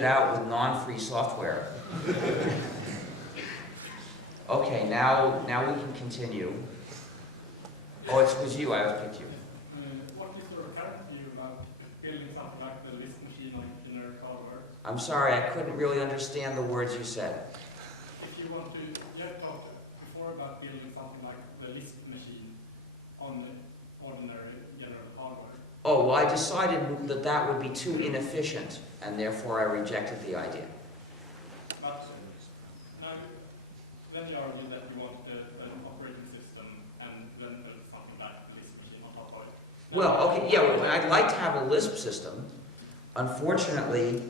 it out with non-free software. Okay, now we can continue. Oh, it was you. I picked you. What is your current view about building something like the Lisp machine on generic hardware? I'm sorry, I couldn't really understand the words you said. If you want to, you have talked before about building something like the Lisp machine on ordinary general hardware. Oh, well, I decided that that would be too inefficient, and therefore I rejected the idea. But now, then you argue that you want an operating system and then build something like the Lisp machine on top of it. Well, okay, yeah, well, I'd like to have a Lisp system. Unfortunately,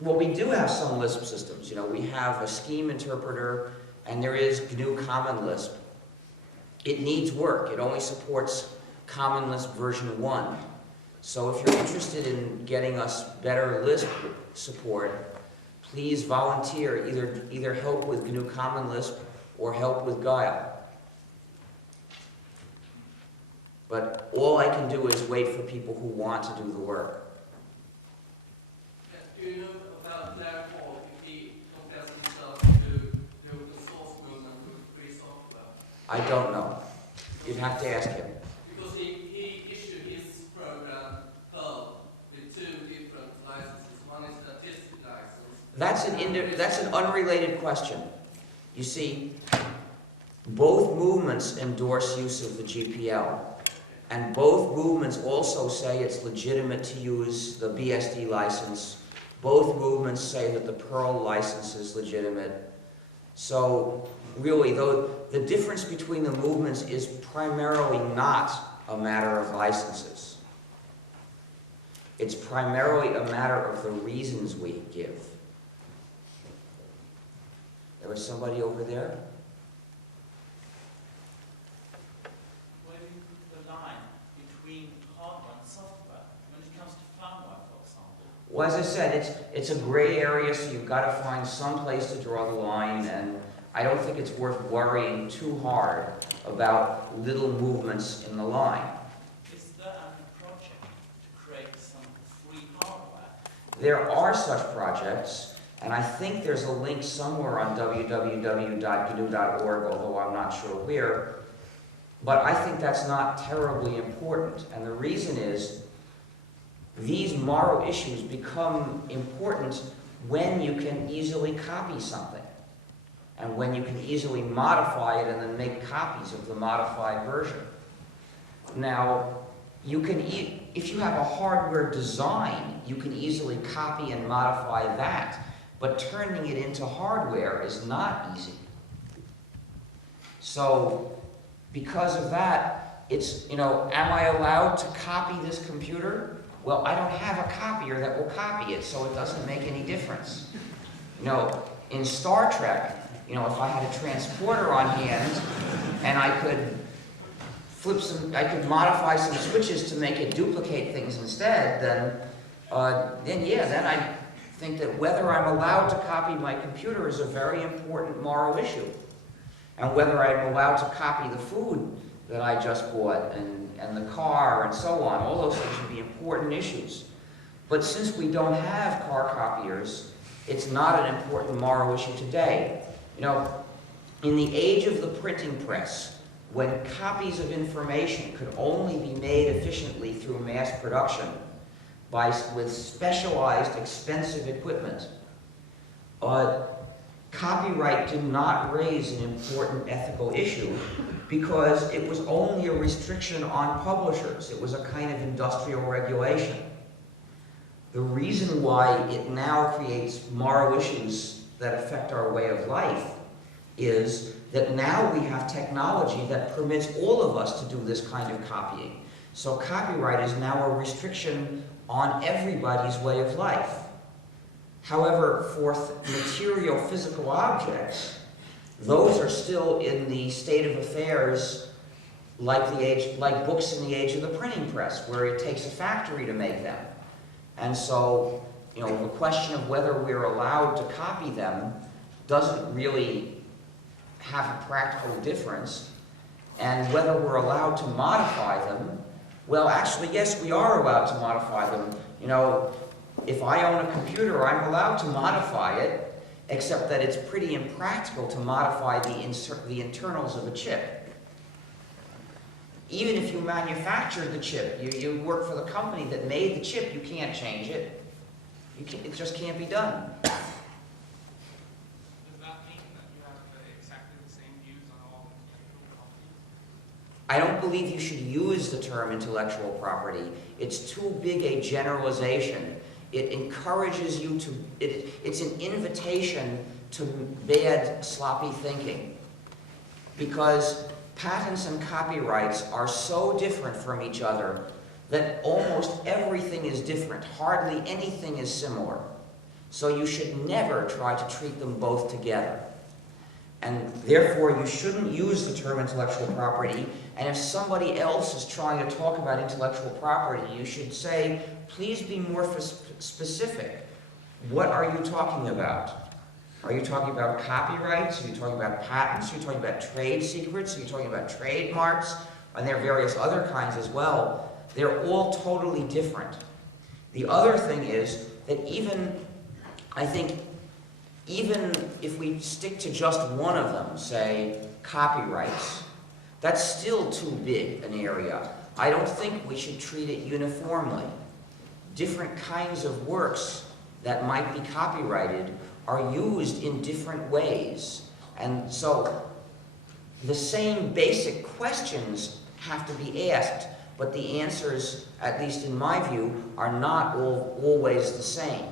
well, we do have some Lisp systems. You know, we have a scheme interpreter, and there is GNU Common Lisp. It needs work. It only supports Common Lisp version 1. So if you're interested in getting us better Lisp support, please volunteer, either help with GNU Common Lisp or help with Guile. But all I can do is wait for people who want to do the work. Do you know about their fault if he compares himself to the open source movement with free software? I don't know. You'd have to ask him. Because he issued his program Perl with 2 different licenses. One is the artistic license. That's an unrelated question. You see, both movements endorse use of the GPL. And both movements also say it's legitimate to use the BSD license. Both movements say that the Perl license is legitimate. So really, though, the difference between the movements is primarily not a matter of licenses. It's primarily a matter of the reasons we give. There was somebody over there? Where do you put the line between hardware and software when it comes to firmware, for example? Well, as I said, it's a gray area, so you've got to find some place to draw the line, and I don't think it's worth worrying too hard about little movements in the line. Is there a project to create some free hardware? There are such projects, and I think there's a link somewhere on www.gnu.org, although I'm not sure where. But I think that's not terribly important, and the reason is these moral issues become important when you can easily copy something, and when you can easily modify it and then make copies of the modified version. Now, you can, if you have a hardware design, you can easily copy and modify that, but turning it into hardware is not easy. So, because of that, it's, you know, am I allowed to copy this computer? Well, I don't have a copier that will copy it, so it doesn't make any difference. You know, in Star Trek, you know, if I had a transporter on hand and I could I could modify some switches to make it duplicate things instead, then I think that whether I'm allowed to copy my computer is a very important moral issue. And whether I'm allowed to copy the food that I just bought and the car and so on, all those things would be important issues. But since we don't have car copiers, it's not an important moral issue today. You know, in the age of the printing press, when copies of information could only be made efficiently through mass production with specialized, expensive equipment, copyright did not raise an important ethical issue because it was only a restriction on publishers. It was a kind of industrial regulation. The reason why it now creates moral issues that affect our way of life is that now we have technology that permits all of us to do this kind of copying. So copyright is now a restriction on everybody's way of life. However, for material physical objects, those are still in the state of affairs like books in the age of the printing press, where it takes a factory to make them. And so, you know, the question of whether we're allowed to copy them doesn't really have a practical difference. And whether we're allowed to modify them, well, actually, yes, we are allowed to modify them. You know, if I own a computer, I'm allowed to modify it, except that it's pretty impractical to modify the internals of a chip. Even if you manufactured the chip, you work for the company that made the chip, you can't change it. It just can't be done. Does that mean that you have exactly the same views on all intellectual property? I don't believe you should use the term intellectual property. It's too big a generalization. It encourages you to, it's an invitation to bad, sloppy thinking. Because patents and copyrights are so different from each other that almost everything is different. Hardly anything is similar. So you should never try to treat them both together. And therefore, you shouldn't use the term intellectual property. And if somebody else is trying to talk about intellectual property, you should say, please be more specific. What are you talking about? Are you talking about copyrights? Are you talking about patents? Are you talking about trade secrets? Are you talking about trademarks? And there are various other kinds as well. They're all totally different. The other thing is that I think, even if we stick to just one of them, say copyrights, that's still too big an area. I don't think we should treat it uniformly. Different kinds of works that might be copyrighted are used in different ways. And so the same basic questions have to be asked, but the answers, at least in my view, are not always the same.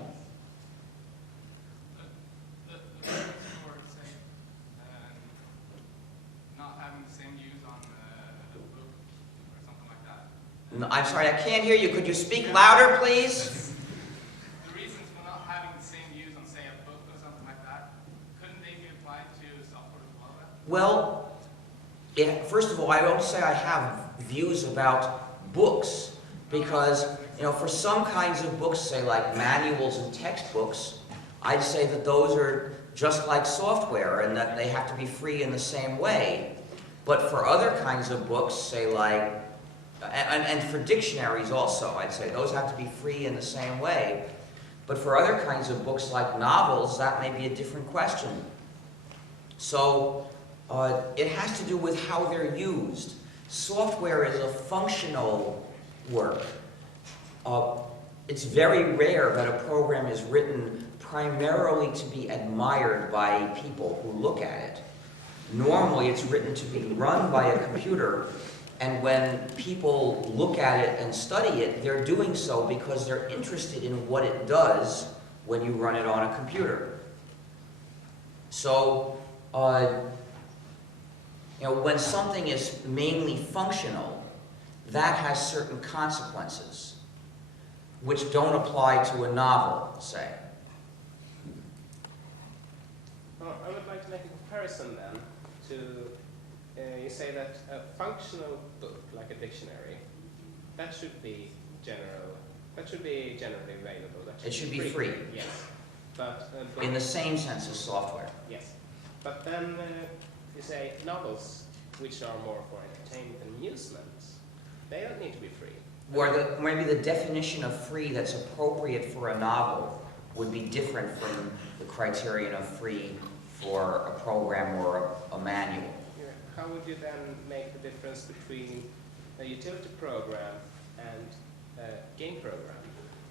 The reason for saying not having the same views on a book or something like that. No, I'm sorry, I can't hear you. Could you speak louder, please? The reasons for not having the same views on, say, a book or something like that, couldn't they be applied to software as well? Well, first of all, I won't say I have views about books, because, for some kinds of books, say like manuals and textbooks, I'd say that those are just like software and that they have to be free in the same way. But for other kinds of books, say like, and for dictionaries also, I'd say those have to be free in the same way. But for other kinds of books like novels, that may be a different question. So it has to do with how they're used. Software is a functional work. It's very rare that a program is written primarily to be admired by people who look at it. Normally, it's written to be run by a computer, and when people look at it and study it, they're doing so because they're interested in what it does when you run it on a computer. So, when something is mainly functional, that has certain consequences, which don't apply to a novel, say. Well, I would like to make a comparison then to, you say that a functional book, like a dictionary, that should be generally available. That It should be free. Yes. But In the same sense as software. yes. But then you say novels, which are more for entertainment and amusement, they don't need to be free. Or maybe the definition of free that's appropriate for a novel would be different from the criterion of free for a program or a manual. Yeah. How would you then make the difference between a utility program and a game program?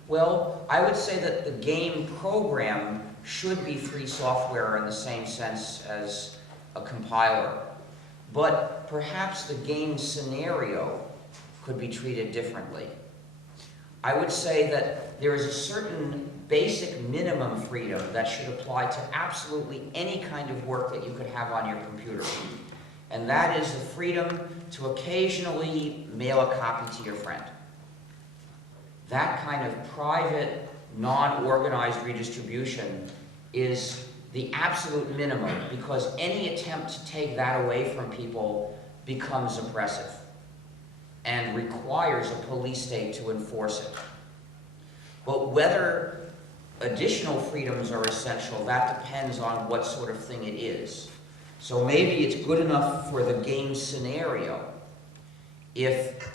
Well, I would say that the game program should be free software in the same sense as a compiler. But perhaps the game scenario could be treated differently. I would say that there is a certain basic minimum freedom that should apply to absolutely any kind of work that you could have on your computer. And that is the freedom to occasionally mail a copy to your friend. That kind of private, non-organized redistribution is the absolute minimum, because any attempt to take that away from people becomes oppressive and requires a police state to enforce it. But whether additional freedoms are essential, that depends on what sort of thing it is. So maybe it's good enough for the game scenario if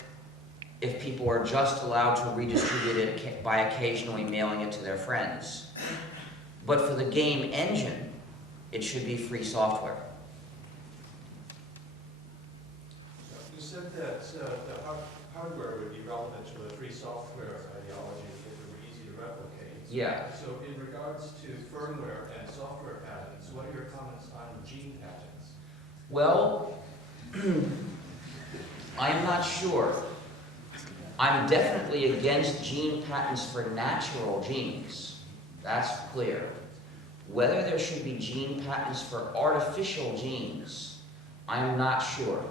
if people are just allowed to redistribute it by occasionally mailing it to their friends. But for the game engine, it should be free software. You said that the hardware would be relevant to the free software ideology if it were easy to replicate. Yeah. So in regards to firmware and software patents, what are your comments on gene patents? Well, I'm not sure. I'm definitely against gene patents for natural genes. That's clear. Whether there should be gene patents for artificial genes, I'm not sure.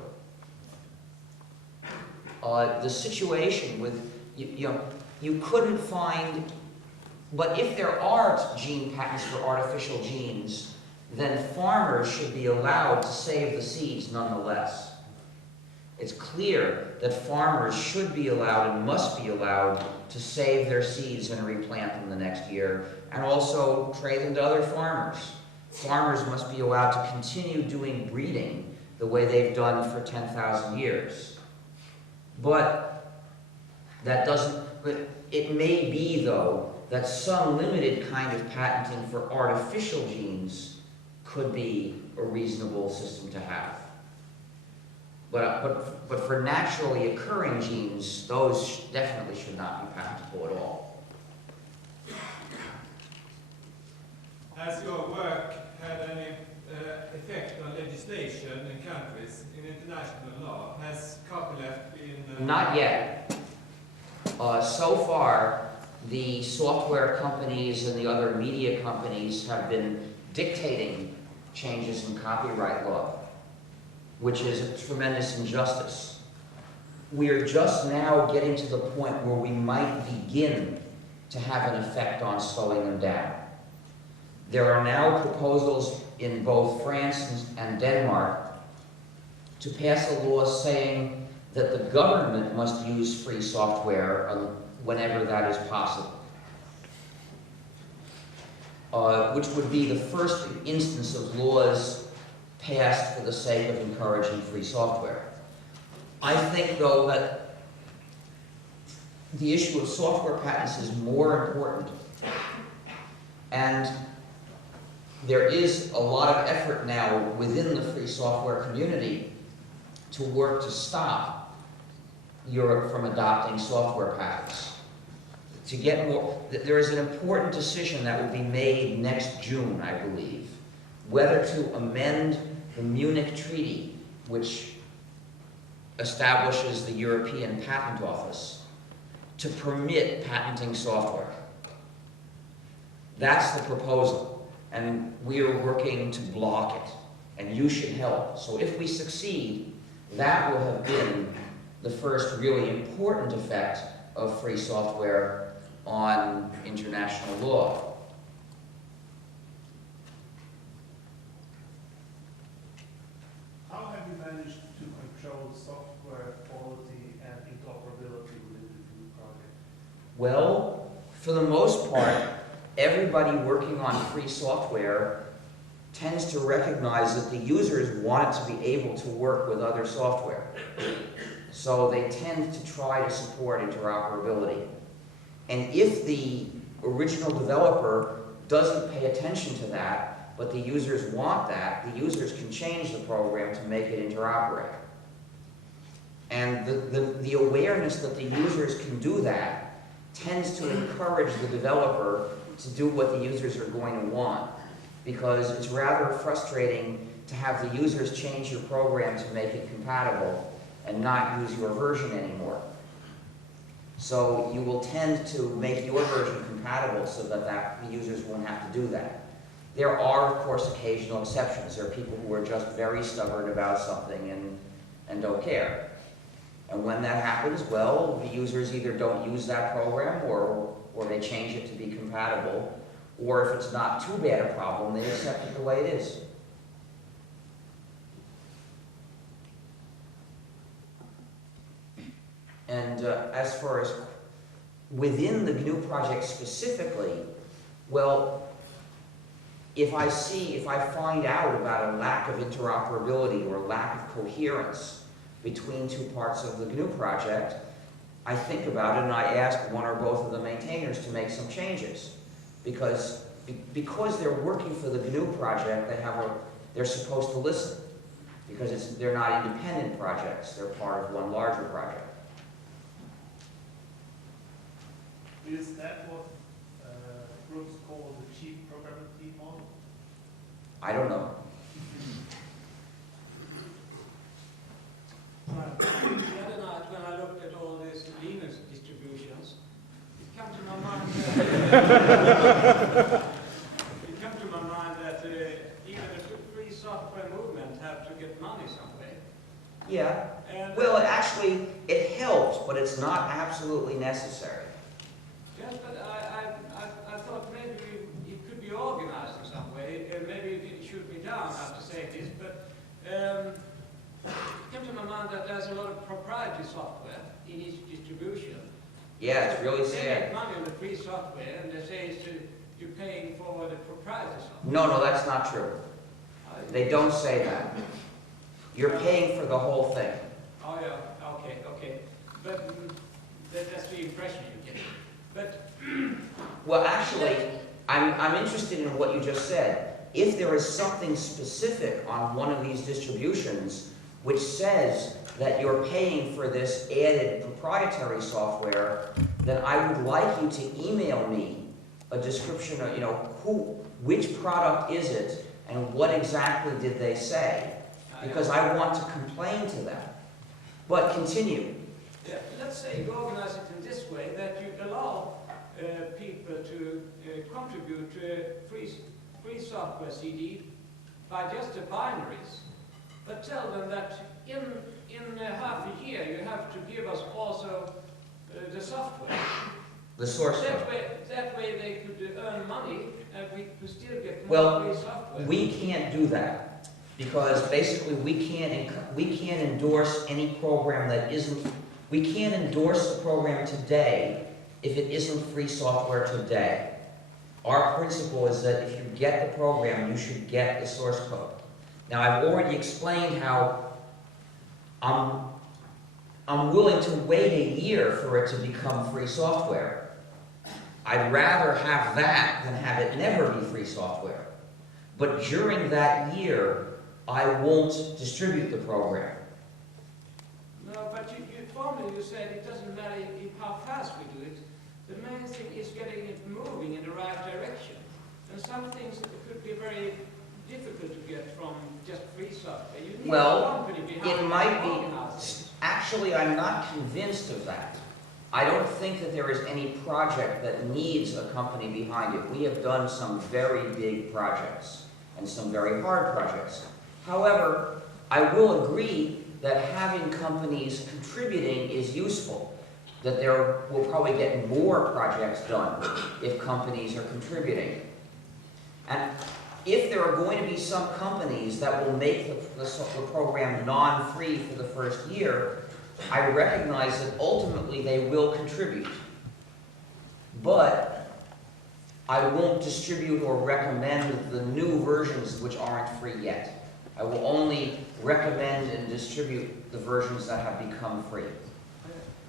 The situation with, you couldn't find, but if there are gene patents for artificial genes, then farmers should be allowed to save the seeds nonetheless. It's clear that farmers should be allowed and must be allowed to save their seeds and replant them the next year, and also trade them to other farmers. Farmers must be allowed to continue doing breeding the way they've done for 10,000 years. But that doesn't, but it may be, though, that some limited kind of patenting for artificial genes could be a reasonable system to have. But for naturally occurring genes, those definitely should not be patentable at all. Has your work had any effect on legislation in countries, in international law? Has copyleft been... Not yet. So far, the software companies and the other media companies have been dictating changes in copyright law, which is a tremendous injustice. We are just now getting to the point where we might begin to have an effect on slowing them down. There are now proposals in both France and Denmark to pass a law saying that the government must use free software whenever that is possible, which would be the first instance of laws passed for the sake of encouraging free software. I think, though, that the issue of software patents is more important, and there is a lot of effort now within the free software community to work to stop Europe from adopting software patents. To get more, there is an important decision that will be made next June, I believe, whether to amend the Munich Treaty, which establishes the European Patent Office, to permit patenting software. That's the proposal, and we are working to block it, and you should help. So if we succeed, that will have been the first really important effect of free software on international law. How have you managed to control software quality and interoperability within the GNU project? Well, for the most part, everybody working on free software tends to recognize that the users want it to be able to work with other software. So they tend to try to support interoperability. And if the original developer doesn't pay attention to that, but the users want that, the users can change the program to make it interoperate. And the awareness that the users can do that tends to encourage the developer to do what the users are going to want, because it's rather frustrating to have the users change your program to make it compatible and not use your version anymore. So you will tend to make your version compatible so that the users won't have to do that. There are, of course, occasional exceptions. There are people who are just very stubborn about something and don't care. And when that happens, well, the users either don't use that program or they change it to be compatible, or if it's not too bad a problem, they accept it the way it is. And as far as within the GNU project specifically, well, if I find out about a lack of interoperability or lack of coherence between two parts of the GNU project, I think about it and I ask one or both of the maintainers to make some changes. Because they're working for the GNU project, they're supposed to listen. Because they're not independent projects, they're part of one larger project. Is that what groups call the chief programming team model? I don't know. The other night when I looked at all these Linux distributions, it came to my mind that even the free software movement have to get money some way. Yeah. And, Well, actually, it helps, but it's not absolutely necessary. yes, but I thought maybe it could be organized in some way. Maybe it should be done, I have to say this, but it came to my mind that there's a lot of proprietary software in each distribution. Yeah, it's really They sad. make money on the free software, and they say you're paying for the proprietary software. No, that's not true. They don't say that. You're paying for the whole thing. Oh, yeah, okay. But that's the impression you get. But Well, actually, I'm interested in what you just said. If there is something specific on one of these distributions which says that you're paying for this added proprietary software, then I would like you to email me a description of, which product is it and what exactly did they say, because I want to complain to them. But continue. yeah, let's say you organize it in this way, that you allow people to contribute to a free software CD by just the binaries, but tell them that in half a year you have to give us also the software. The source code. That way they could earn money and we could still get more Well, free software. we can't do that because basically we can't endorse any program that isn't. We can't endorse the program today if it isn't free software today. Our principle is that if you get the program, you should get the source code. Now, I've already explained how I'm willing to wait a year for it to become free software. I'd rather have that than have it never be free software. But during that year, I won't distribute the program. No, but formerly you said it doesn't matter how fast we do it. The main thing is getting it moving in the right direction. And some things could be very difficult to get from just free software. You need a company behind it might be. organizing. Actually, I'm not convinced of that. I don't think that there is any project that needs a company behind it. We have done some very big projects and some very hard projects. However, I will agree that having companies contributing is useful, that there will probably get more projects done if companies are contributing. And if there are going to be some companies that will make the program non-free for the first year, I recognize that ultimately they will contribute. But I won't distribute or recommend the new versions which aren't free yet. I will only recommend and distribute the versions that have become free.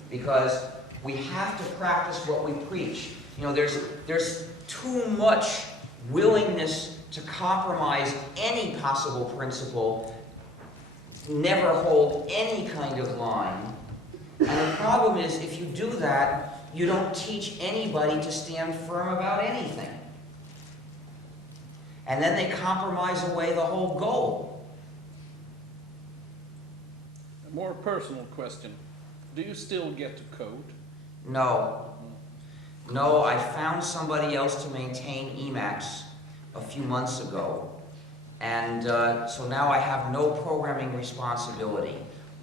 Because we have to practice what we preach. There's too much willingness to compromise any possible principle, never hold any kind of line. And the problem is, if you do that, you don't teach anybody to stand firm about anything. And then they compromise away the whole goal. A more personal question. Do you still get to code? No. No, I found somebody else to maintain Emacs a few months ago. And so now I have no programming responsibility.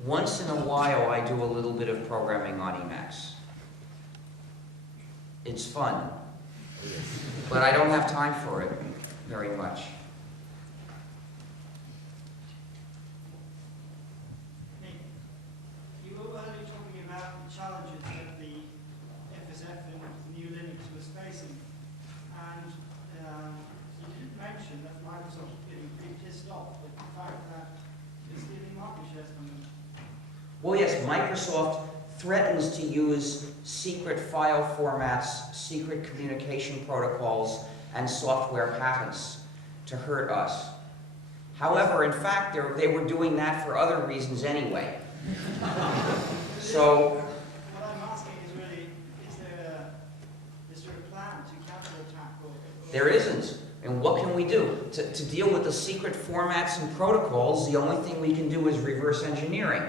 Once in a while, I do a little bit of programming on Emacs. It's fun. But I don't have time for it very much. You were earlier talking about the challenges that the FSF and the new Linux was facing. And you didn't mention that Microsoft is getting pretty pissed off with the fact that it's stealing market shares from them. Well, yes, Microsoft threatens to use secret file formats, secret communication protocols, and software patents to hurt us. However, in fact, they were doing that for other reasons anyway. So, what I'm asking is really, is there a plan to counterattack or there isn't. And what can we do? To deal with the secret formats and protocols, the only thing we can do is reverse engineering.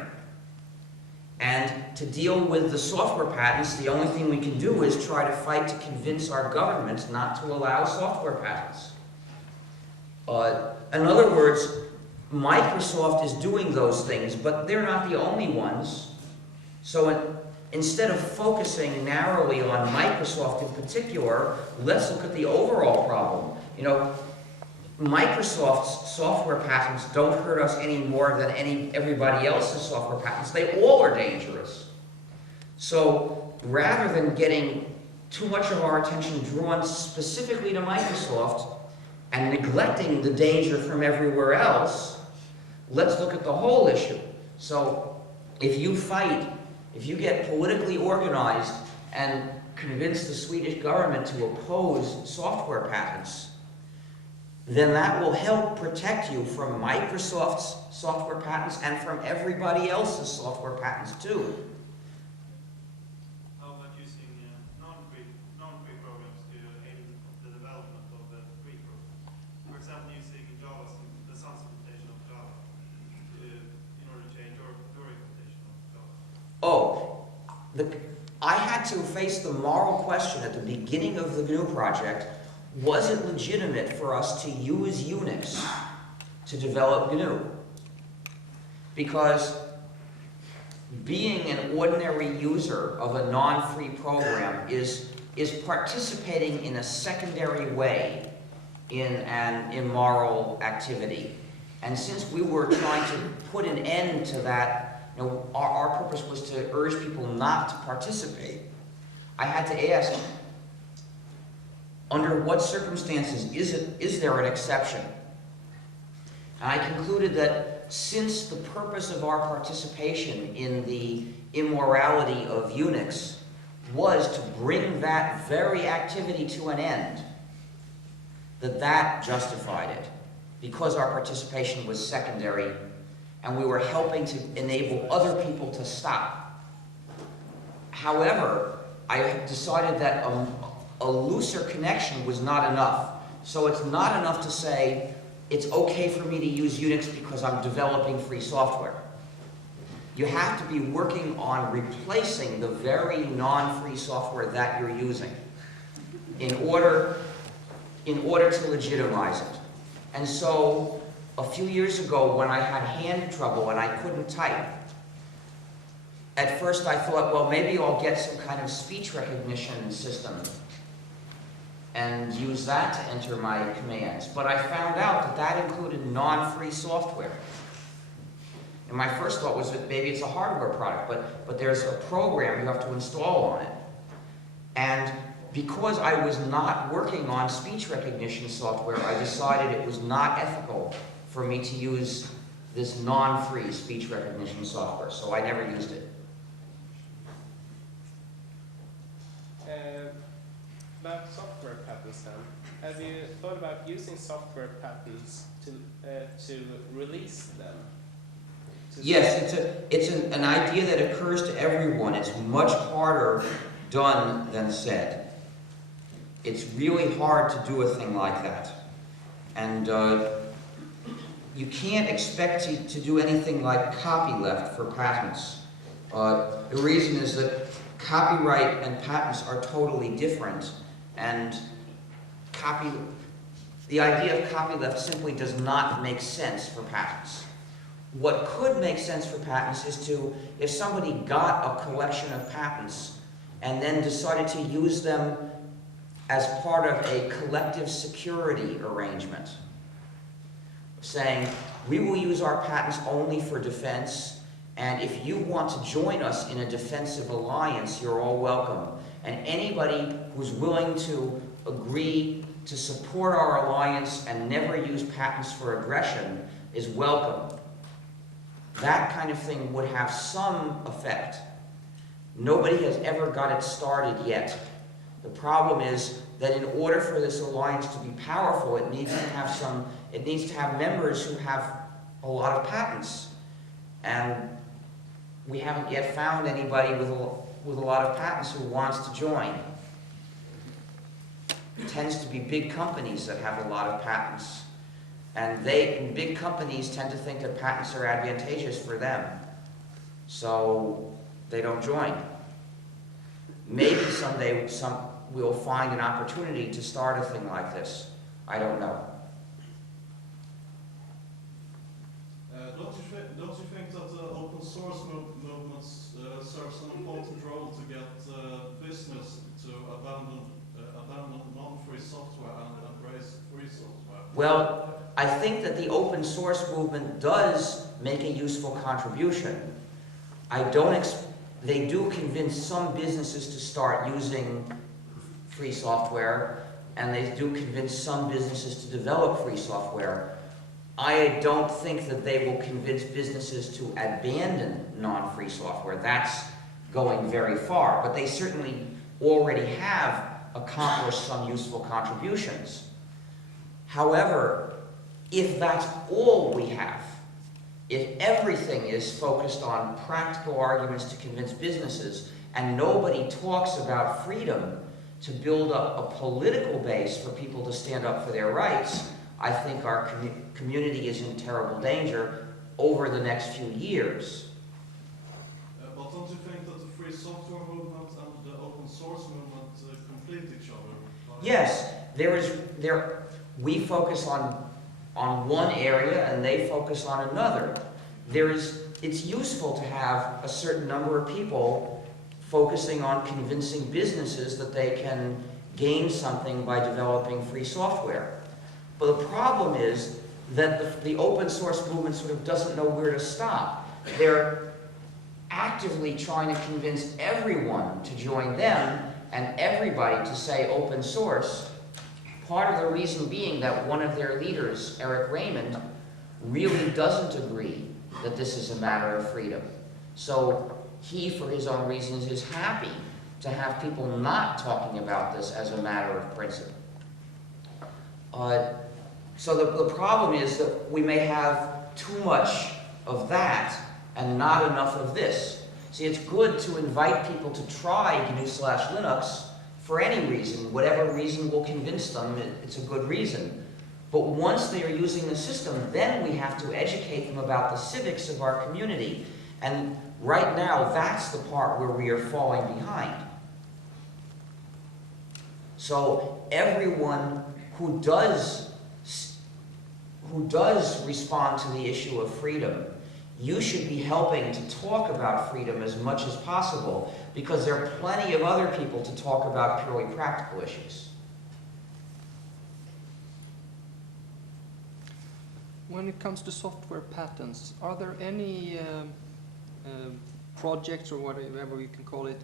And to deal with the software patents, the only thing we can do is try to fight to convince our governments not to allow software patents. In other words, Microsoft is doing those things, but they're not the only ones. So instead of focusing narrowly on Microsoft in particular, let's look at the overall problem. You know, Microsoft's software patents don't hurt us any more than everybody else's software patents. They all are dangerous. So rather than getting too much of our attention drawn specifically to Microsoft and neglecting the danger from everywhere else, let's look at the whole issue. So if you fight, if you get politically organized and convince the Swedish government to oppose software patents, then that will help protect you from Microsoft's software patents and from everybody else's software patents too. How about using non-free programs to aid the development of the free programs? For example, using Java, the Sans implementation of Java, in order to change your implementation of Java. Oh, I had to face the moral question at the beginning of the GNU project. Was it legitimate for us to use Unix to develop GNU? Because being an ordinary user of a non-free program is participating in a secondary way in an immoral activity. And since we were trying to put an end to that, you know, our purpose was to urge people not to participate. I had to ask, under what circumstances is there an exception? And I concluded that since the purpose of our participation in the immorality of Unix was to bring that very activity to an end, that justified it, because our participation was secondary and we were helping to enable other people to stop. However, I decided that a looser connection was not enough. So it's not enough to say, it's okay for me to use Unix because I'm developing free software. You have to be working on replacing the very non-free software that you're using in order to legitimize it. And so, a few years ago when I had hand trouble and I couldn't type, at first I thought, well, maybe I'll get some kind of speech recognition system and use that to enter my commands. But I found out that included non-free software. And my first thought was that maybe it's a hardware product, but there's a program you have to install on it. And because I was not working on speech recognition software, I decided it was not ethical for me to use this non-free speech recognition software, so I never used it. About software patents then, have you thought about using software patents to release them? Yes, it's an idea that occurs to everyone. It's much harder done than said. It's really hard to do a thing like that. And you can't expect to do anything like copyleft for patents. The reason is that copyright and patents are totally different, and the idea of copyleft simply does not make sense for patents. What could make sense for patents is if somebody got a collection of patents and then decided to use them as part of a collective security arrangement, saying, we will use our patents only for defense, and if you want to join us in a defensive alliance, you're all welcome. And anybody who's willing to agree to support our alliance and never use patents for aggression is welcome. That kind of thing would have some effect. Nobody has ever got it started yet. The problem is that in order for this alliance to be powerful, it needs to have members who have a lot of patents. And we haven't yet found anybody with a lot of patents who wants to join. It tends to be big companies that have a lot of patents. And big companies tend to think that patents are advantageous for them. So they don't join. Maybe someday we'll find an opportunity to start a thing like this. I don't know. Don't you think that the open source movements serves an important role to get business to abandon non-free software and embrace free software? Well, I think that the open source movement does make a useful contribution. They do convince some businesses to start using free software, and they do convince some businesses to develop free software. I don't think that they will convince businesses to abandon non-free software. That's going very far, but they certainly already have accomplished some useful contributions. However, if that's all we have, if everything is focused on practical arguments to convince businesses, and nobody talks about freedom to build up a political base for people to stand up for their rights, I think our community is in terrible danger over the next few years. But don't you think that the free software movement and the open source movement complete each other? Yes, we focus on one area and they focus on another. It's useful to have a certain number of people focusing on convincing businesses that they can gain something by developing free software. But the problem is that the open source movement sort of doesn't know where to stop. They're actively trying to convince everyone to join them and everybody to say open source. Part of the reason being that one of their leaders, Eric Raymond, really doesn't agree that this is a matter of freedom. So he, for his own reasons, is happy to have people not talking about this as a matter of principle. So the problem is that we may have too much of that and not enough of this. See, it's good to invite people to try GNU/Linux for any reason. Whatever reason will convince them, it's a good reason. But once they are using the system, then we have to educate them about the civics of our community. And right now, that's the part where we are falling behind. So everyone who does respond to the issue of freedom, you should be helping to talk about freedom as much as possible, because there are plenty of other people to talk about purely practical issues. When it comes to software patents, are there any projects, or whatever you can call it,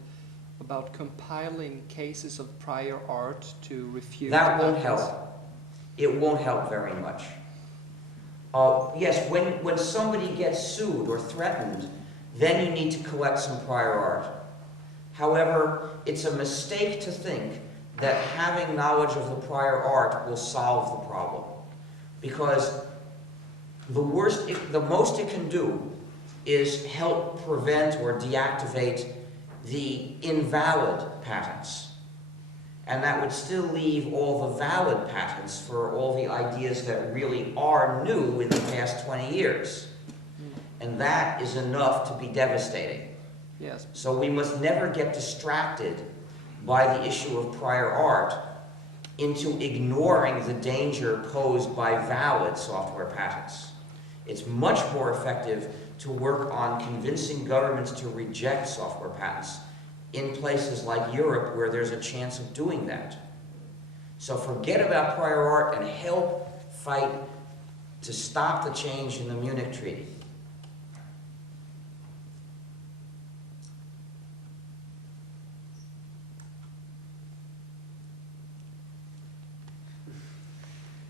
about compiling cases of prior art to refute That won't patents? help. It won't help very much. Yes, when somebody gets sued or threatened, then you need to collect some prior art. However, it's a mistake to think that having knowledge of the prior art will solve the problem. Because the most it can do is help prevent or deactivate the invalid patents. And that would still leave all the valid patents for all the ideas that really are new in the past 20 years. And that is enough to be devastating. Yes. So we must never get distracted by the issue of prior art into ignoring the danger posed by valid software patents. It's much more effective to work on convincing governments to reject software patents in places like Europe, where there's a chance of doing that. So forget about prior art and help fight to stop the change in the Munich Treaty.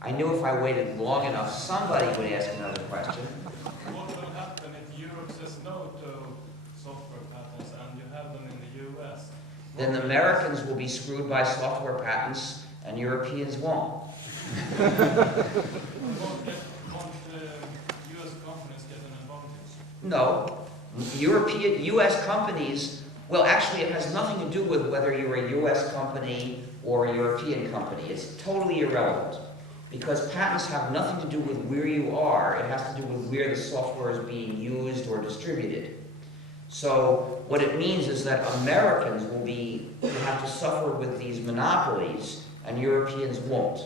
I knew if I waited long enough, somebody would ask another question. What will happen if Europe says no to software patents and you have them in the then the Americans will be screwed by software patents and Europeans won't. Won't US companies get an advantage? No, US companies, well, actually it has nothing to do with whether you're a US company or a European company. It's totally irrelevant. Because patents have nothing to do with where you are, it has to do with where the software is being used or distributed. So what it means is that Americans will have to suffer with these monopolies and Europeans won't.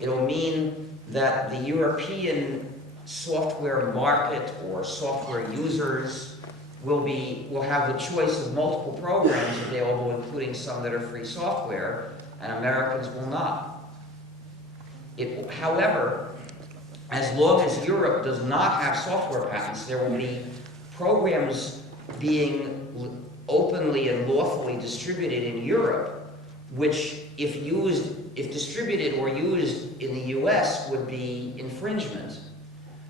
It'll mean that the European software market or software users will have the choice of multiple programs available, including some that are free software, and Americans will not. However, as long as Europe does not have software patents, there will be programs being openly and lawfully distributed in Europe, which if distributed or used in the US would be infringement.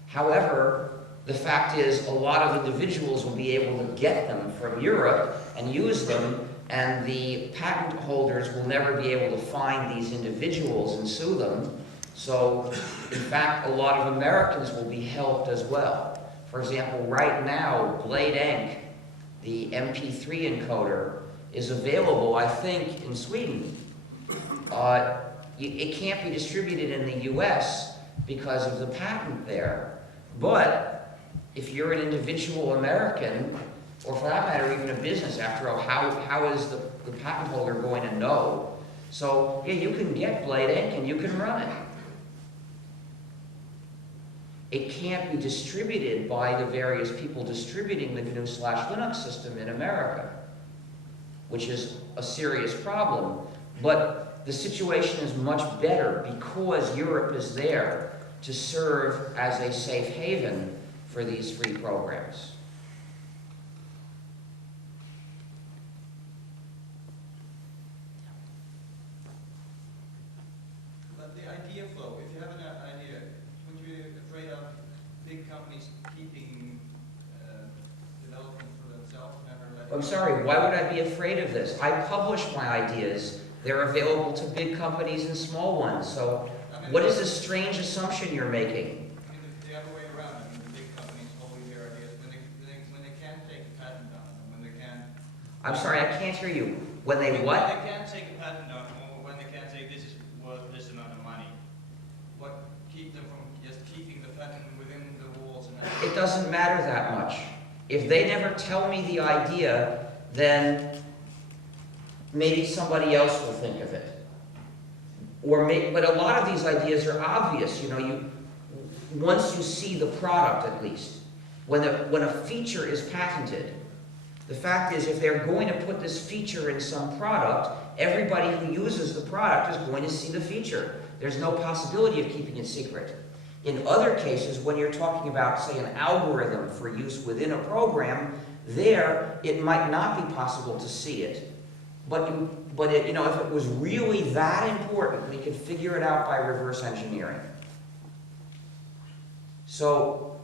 However, the fact is a lot of individuals will be able to get them from Europe and use them, and the patent holders will never be able to find these individuals and sue them. So, in fact, a lot of Americans will be helped as well. For example, right now, Blade Inc., the MP3 encoder, is available, I think, in Sweden. It can't be distributed in the US because of the patent there. But if you're an individual American, or for that matter, even a business, after all, how is the patent holder going to know? So, yeah, you can get Blade Inc. and you can run it. It can't be distributed by the various people distributing the GNU/Linux system in America, which is a serious problem. But the situation is much better because Europe is there to serve as a safe haven for these free programs. But the idea flow, if you have an idea, would you be afraid of big companies keeping developing for themselves, never letting... I'm sorry, why would I be afraid of this? I publish my ideas. They're available to big companies and small ones. So what is this strange assumption you're making? I mean, the other way around. I mean, the big companies holding their ideas when they can't take a patent on them, when they can't... I'm sorry, I can't hear you. When they what? When they can't take a patent on them, or when they can't say this is worth this amount of money, what keep them from just keeping the patent within the walls? And It doesn't matter that much. If they never tell me the idea, then maybe somebody else will think of it. But a lot of these ideas are obvious. You know, once you see the product, at least, when a feature is patented, the fact is, if they're going to put this feature in some product, everybody who uses the product is going to see the feature. There's no possibility of keeping it secret. In other cases, when you're talking about, say, an algorithm for use within a program, there it might not be possible to see it. But if it was really that important, we could figure it out by reverse engineering. So,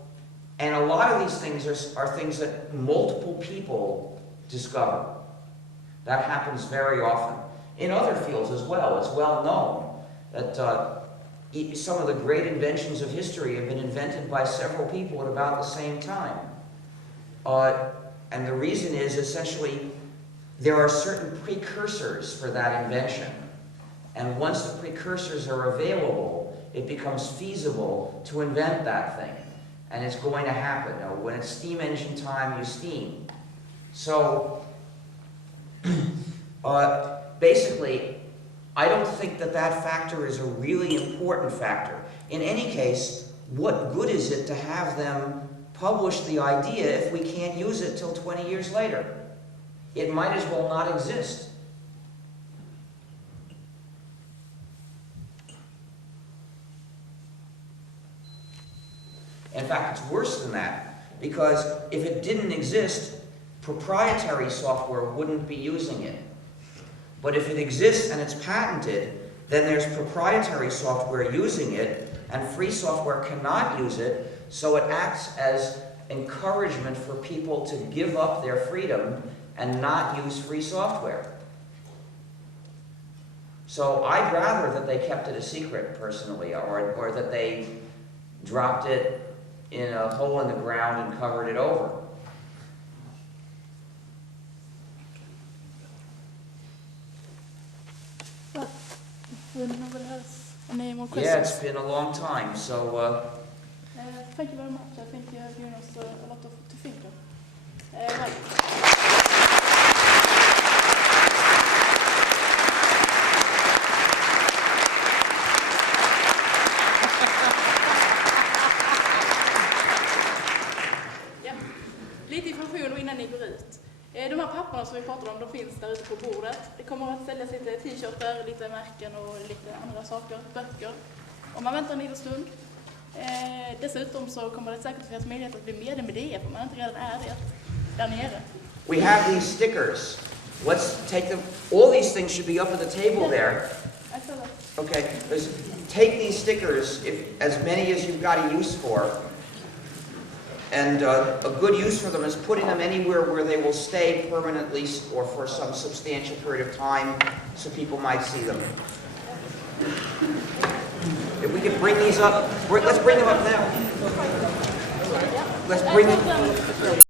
and a lot of these things are things that multiple people discover. That happens very often. In other fields as well, it's well known that some of the great inventions of history have been invented by several people at about the same time. And the reason is essentially there are certain precursors for that invention. And once the precursors are available, it becomes feasible to invent that thing. And it's going to happen. Now, when it's steam engine time, you steam. So, basically, I don't think that factor is a really important factor. In any case, what good is it to have them publish the idea if we can't use it till 20 years later? It might as well not exist. In fact, it's worse than that, because if it didn't exist, proprietary software wouldn't be using it. But if it exists and it's patented, then there's proprietary software using it, and free software cannot use it, so it acts as encouragement for people to give up their freedom and not use free software. So I'd rather that they kept it a secret personally, or that they dropped it in a hole in the ground and covered it over. Any more Yeah, questions? it's been a long time, so Thank you very much. I think you have given us a lot to think of. Right. Ja. Lite information innan ni går ut. De här papperna som vi pratade om, de finns där ute på bordet. Det kommer att säljas lite t-shirtar, lite märken och lite andra saker, böcker. Om man väntar en liten stund. Dessutom så kommer det säkert finnas möjlighet att bli medlem i DF om man inte redan är det där nere. we have these stickers. Let's take them. All these things should be up at the table there. I saw that. Okay, take these stickers, as many as you've got a use for. And a good use for them is putting them anywhere where they will stay permanently or for some substantial period of time so people might see them. If we could bring these up, let's bring them up now. Let's bring them.